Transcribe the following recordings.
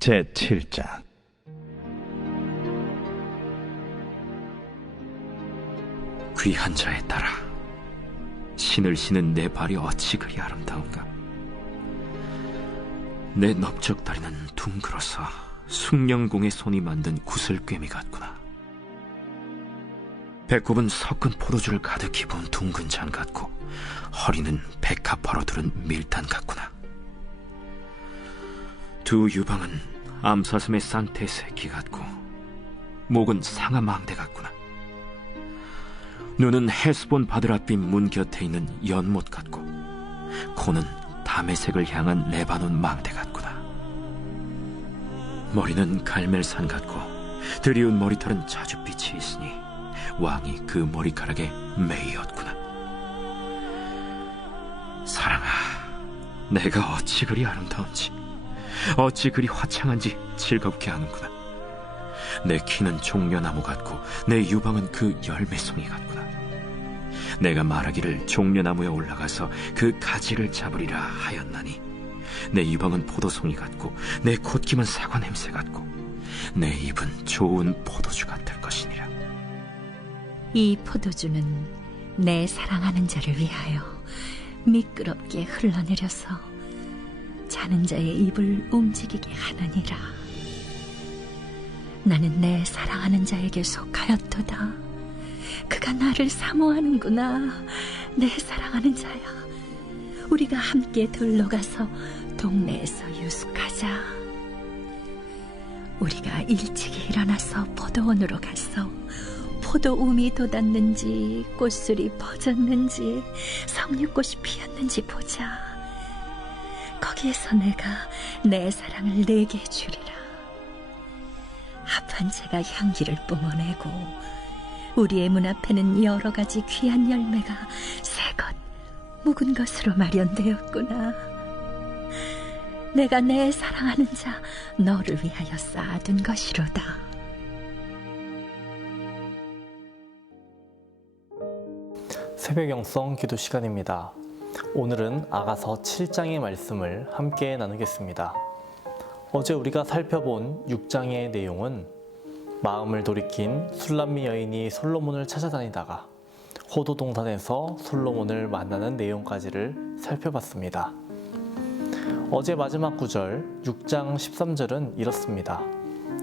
제7장. 귀한 자에 따라 신을 신은 내 발이 어찌 그리 아름다운가. 내 넓적다리는 둥글어서 숭령공의 손이 만든 구슬꿰미 같구나. 배꼽은 섞은 포도주를 가득히 부은 둥근 잔 같고, 허리는 백합화로 두른 밀단 같구나. 두 유방은 암사슴의 쌍태 새끼 같고, 목은 상아망대 같구나. 눈은 헤스본 바드랏빛 문 곁에 있는 연못 같고, 코는 다메색을 향한 레바논 망대 같구나. 머리는 갈멜산 같고, 드리운 머리털은 자줏빛이 있으니 왕이 그 머리카락에 매이었구나. 사랑아, 내가 어찌 그리 아름다운지, 어찌 그리 화창한지 즐겁게 하는구나. 내 키는 종려나무 같고, 내 유방은 그 열매송이 같구나. 내가 말하기를 종려나무에 올라가서 그 가지를 잡으리라 하였나니, 내 유방은 포도송이 같고, 내 콧김은 사과 냄새 같고, 내 입은 좋은 포도주 같을 것이니라. 이 포도주는 내 사랑하는 자를 위하여 미끄럽게 흘러내려서 자는 자의 입을 움직이게 하느니라. 나는 내 사랑하는 자에게 속하였도다. 그가 나를 사모하는구나. 내 사랑하는 자야, 우리가 함께 들러 가서 동네에서 유숙하자. 우리가 일찍이 일어나서 포도원으로 가서 포도움이 돋았는지, 꽃술이 퍼졌는지, 석류꽃이 피었는지 보자. 거기에서 내가 내 사랑을 내게 주리라. 합한 채가 향기를 뿜어내고, 우리의 문 앞에는 여러 가지 귀한 열매가 새것 묵은 것으로 마련되었구나. 내가 내 사랑하는 자 너를 위하여 쌓아둔 것이로다. 새벽 영성 기도 시간입니다. 오늘은 아가서 7장의 말씀을 함께 나누겠습니다. 어제 우리가 살펴본 6장의 내용은 마음을 돌이킨 술람미 여인이 솔로몬을 찾아다니다가 호도동산에서 솔로몬을 만나는 내용까지를 살펴봤습니다. 어제 마지막 구절 6장 13절은 이렇습니다.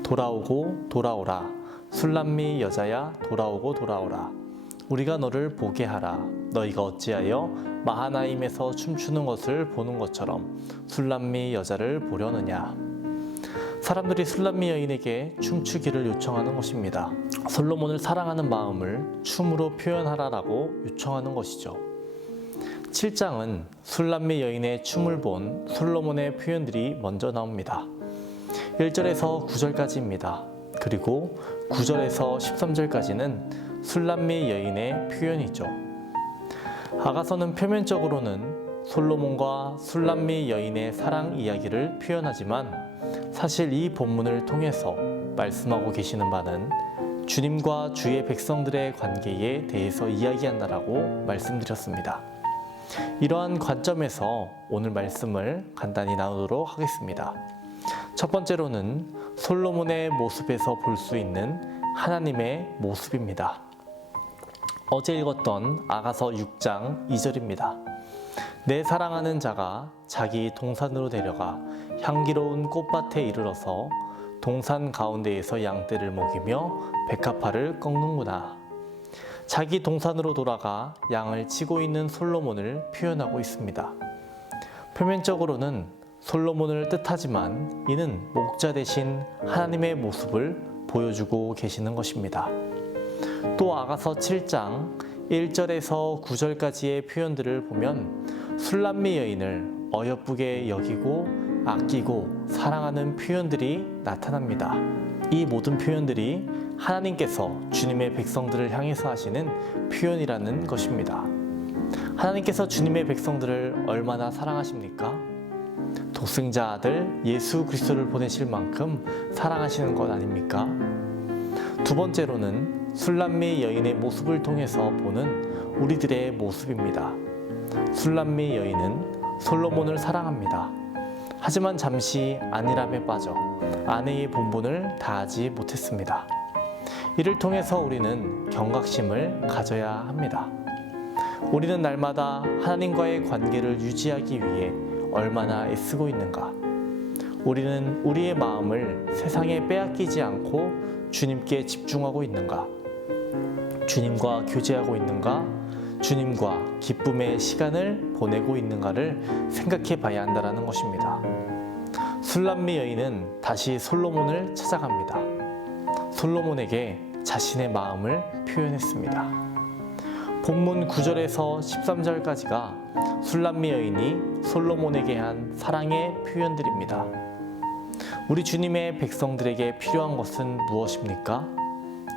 돌아오고 돌아오라, 술람미 여자야, 돌아오고 돌아오라. 우리가 너를 보게 하라. 너희가 어찌하여 마하나임에서 춤추는 것을 보는 것처럼 술람미 여자를 보려느냐. 사람들이 술람미 여인에게 춤추기를 요청하는 것입니다. 솔로몬을 사랑하는 마음을 춤으로 표현하라라고 요청하는 것이죠. 7장은 술람미 여인의 춤을 본 솔로몬의 표현들이 먼저 나옵니다. 1절에서 9절까지입니다. 그리고 9절에서 13절까지는 술람미 여인의 표현이죠. 아가서는 표면적으로는 솔로몬과 술람미 여인의 사랑 이야기를 표현하지만, 사실 이 본문을 통해서 말씀하고 계시는 바는 주님과 주의 백성들의 관계에 대해서 이야기한다라고 말씀드렸습니다. 이러한 관점에서 오늘 말씀을 간단히 나누도록 하겠습니다. 첫 번째로는 솔로몬의 모습에서 볼 수 있는 하나님의 모습입니다. 어제 읽었던 아가서 6장 2절입니다. 내 사랑하는 자가 자기 동산으로 데려가 향기로운 꽃밭에 이르러서 동산 가운데에서 양떼를 먹이며 백합화를 꺾는구나. 자기 동산으로 돌아가 양을 치고 있는 솔로몬을 표현하고 있습니다. 표면적으로는 솔로몬을 뜻하지만 이는 목자 대신 하나님의 모습을 보여주고 계시는 것입니다. 또 아가서 7장 1절에서 9절까지의 표현들을 보면 술람미 여인을 어여쁘게 여기고 아끼고 사랑하는 표현들이 나타납니다. 이 모든 표현들이 하나님께서 주님의 백성들을 향해서 하시는 표현이라는 것입니다. 하나님께서 주님의 백성들을 얼마나 사랑하십니까? 독생자 아들 예수 그리스도를 보내실 만큼 사랑하시는 것 아닙니까? 두 번째로는 술람미 여인의 모습을 통해서 보는 우리들의 모습입니다. 술람미 여인은 솔로몬을 사랑합니다. 하지만 잠시 안일함에 빠져 아내의 본분을 다하지 못했습니다. 이를 통해서 우리는 경각심을 가져야 합니다. 우리는 날마다 하나님과의 관계를 유지하기 위해 얼마나 애쓰고 있는가? 우리는 우리의 마음을 세상에 빼앗기지 않고 주님께 집중하고 있는가? 주님과 교제하고 있는가? 주님과 기쁨의 시간을 보내고 있는가를 생각해 봐야 한다는 것입니다. 술람미 여인은 다시 솔로몬을 찾아갑니다. 솔로몬에게 자신의 마음을 표현했습니다. 본문 9절에서 13절까지가 술람미 여인이 솔로몬에게 한 사랑의 표현들입니다. 우리 주님의 백성들에게 필요한 것은 무엇입니까?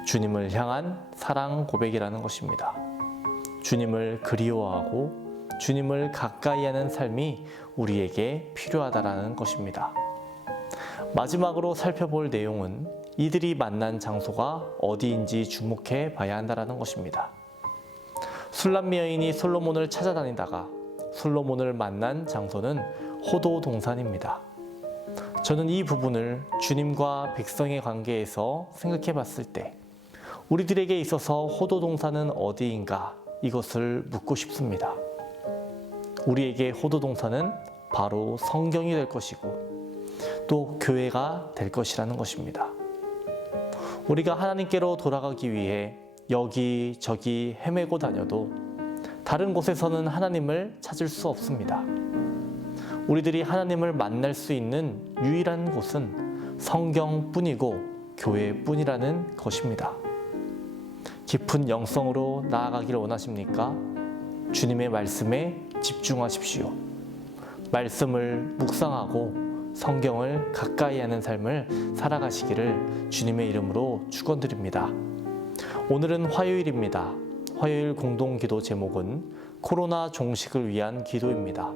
주님을 향한 사랑 고백이라는 것입니다. 주님을 그리워하고 주님을 가까이 하는 삶이 우리에게 필요하다라는 것입니다. 마지막으로 살펴볼 내용은 이들이 만난 장소가 어디인지 주목해 봐야 한다는 것입니다. 술람미 여인이 솔로몬을 찾아다니다가 솔로몬을 만난 장소는 호도 동산입니다. 저는 이 부분을 주님과 백성의 관계에서 생각해 봤을 때 우리들에게 있어서 호도 동산은 어디인가 이것을 묻고 싶습니다. 우리에게 호도 동산은 바로 성경이 될 것이고 또 교회가 될 것이라는 것입니다. 우리가 하나님께로 돌아가기 위해 여기저기 헤매고 다녀도 다른 곳에서는 하나님을 찾을 수 없습니다. 우리들이 하나님을 만날 수 있는 유일한 곳은 성경뿐이고 교회뿐이라는 것입니다. 깊은 영성으로 나아가기를 원하십니까? 주님의 말씀에 집중하십시오. 말씀을 묵상하고 성경을 가까이 하는 삶을 살아가시기를 주님의 이름으로 축원드립니다. 오늘은 화요일입니다. 화요일 공동기도 제목은 코로나 종식을 위한 기도입니다.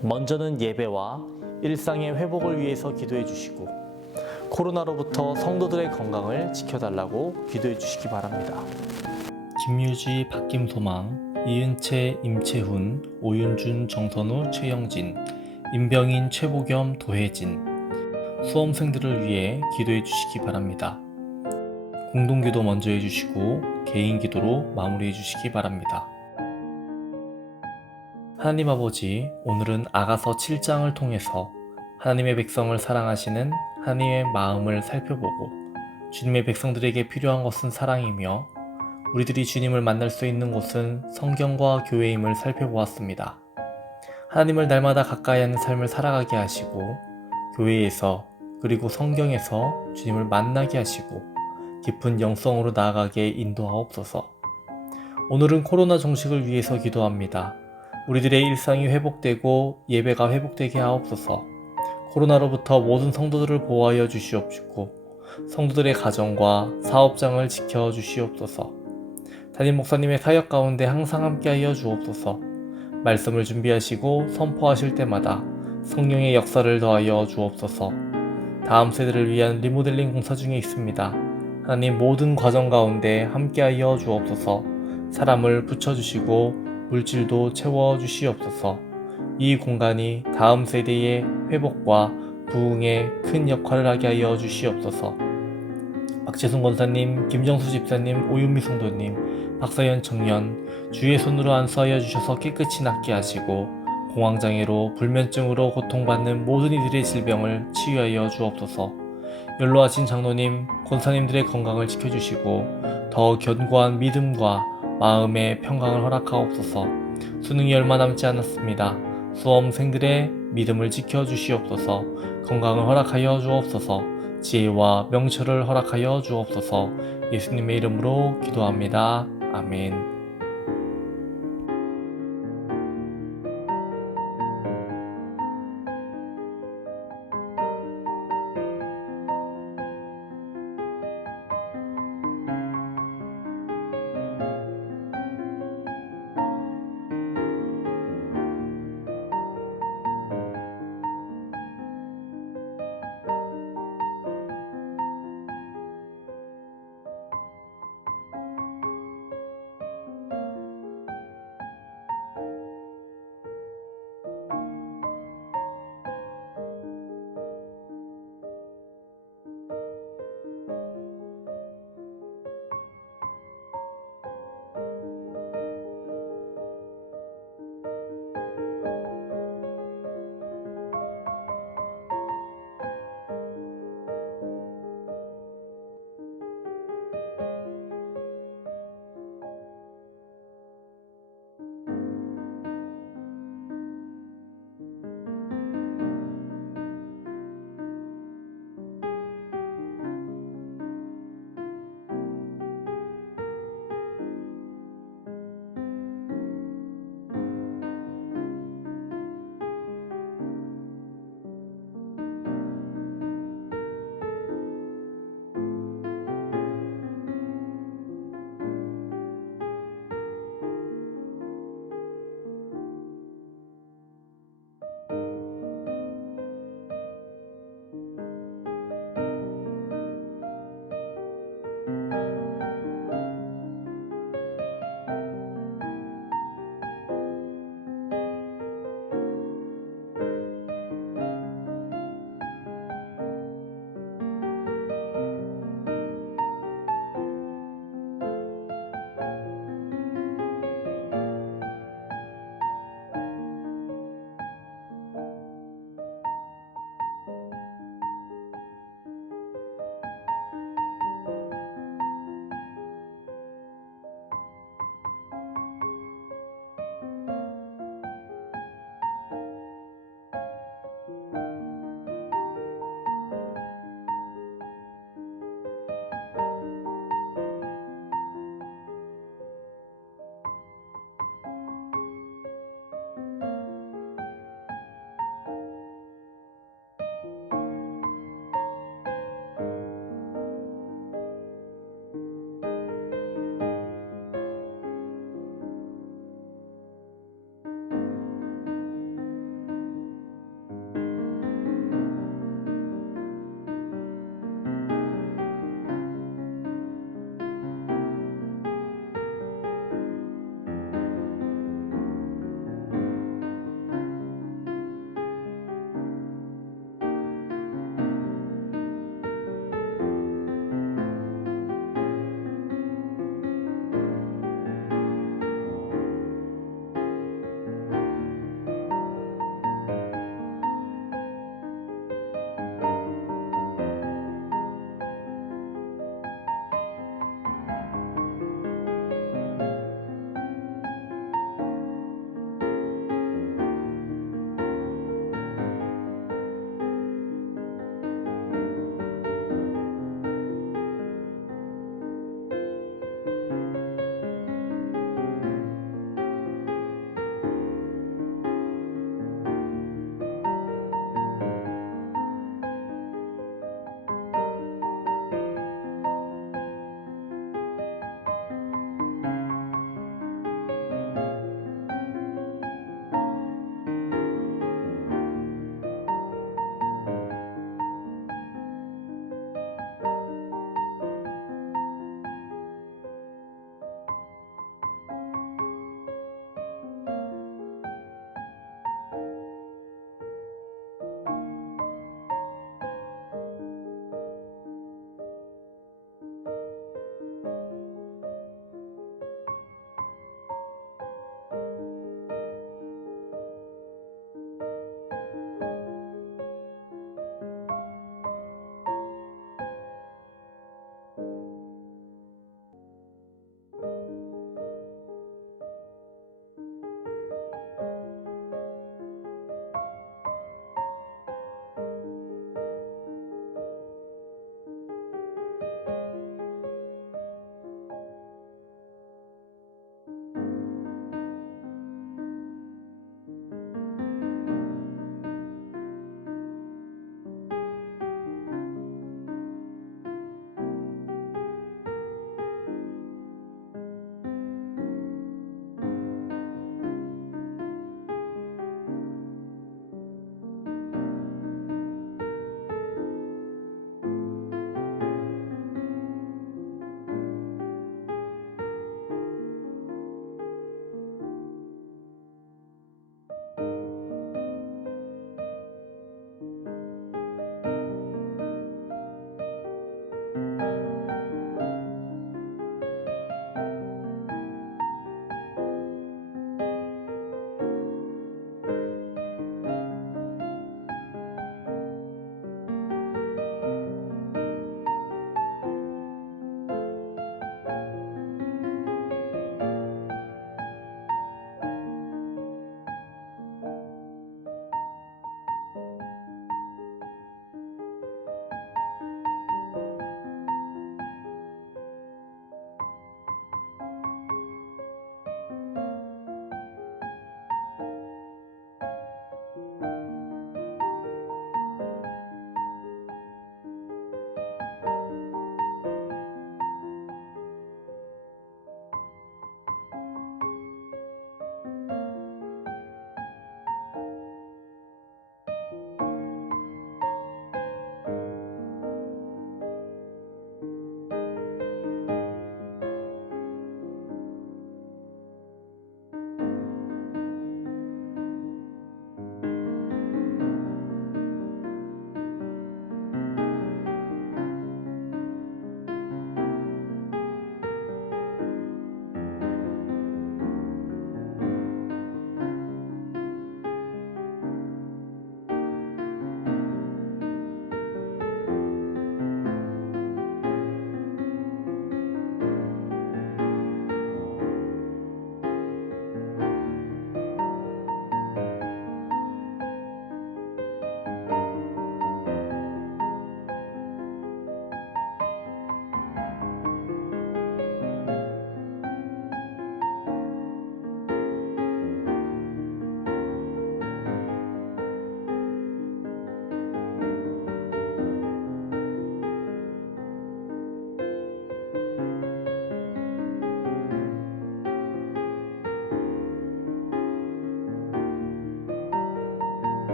먼저는 예배와 일상의 회복을 위해서 기도해 주시고 코로나로부터 성도들의 건강을 지켜달라고 기도해 주시기 바랍니다. 김유지, 박김소망, 이은채, 임채훈, 오윤준, 정선우, 최영진, 임병인, 최보겸, 도혜진, 수험생들을 위해 기도해 주시기 바랍니다. 공동기도 먼저 해주시고 개인기도로 마무리해 주시기 바랍니다. 하나님 아버지, 오늘은 아가서 7장을 통해서 하나님의 백성을 사랑하시는 하나님의 마음을 살펴보고 주님의 백성들에게 필요한 것은 사랑이며 우리들이 주님을 만날 수 있는 곳은 성경과 교회임을 살펴보았습니다. 하나님을 날마다 가까이 하는 삶을 살아가게 하시고 교회에서 그리고 성경에서 주님을 만나게 하시고 깊은 영성으로 나아가게 인도하옵소서. 오늘은 코로나 종식을 위해서 기도합니다. 우리들의 일상이 회복되고 예배가 회복되게 하옵소서. 코로나로부터 모든 성도들을 보호하여 주시옵시고 성도들의 가정과 사업장을 지켜주시옵소서. 담임 목사님의 사역 가운데 항상 함께하여 주옵소서. 말씀을 준비하시고 선포하실 때마다 성령의 역사를 더하여 주옵소서. 다음 세대를 위한 리모델링 공사 중에 있습니다. 하나님 모든 과정 가운데 함께하여 주옵소서. 사람을 붙여주시고 물질도 채워주시옵소서. 이 공간이 다음 세대의 회복과 부흥에 큰 역할을 하게 하여 주시옵소서. 박재순 권사님, 김정수 집사님, 오윤미 성도님, 박사연 청년, 주의 손으로 안수하여 주셔서 깨끗이 낫게 하시고 공황장애로 불면증으로 고통받는 모든 이들의 질병을 치유하여 주옵소서. 연로하신 장로님, 권사님들의 건강을 지켜주시고 더 견고한 믿음과 마음의 평강을 허락하옵소서. 수능이 얼마 남지 않았습니다. 수험생들의 믿음을 지켜주시옵소서. 건강을 허락하여 주옵소서. 지혜와 명철을 허락하여 주옵소서. 예수님의 이름으로 기도합니다. 아멘.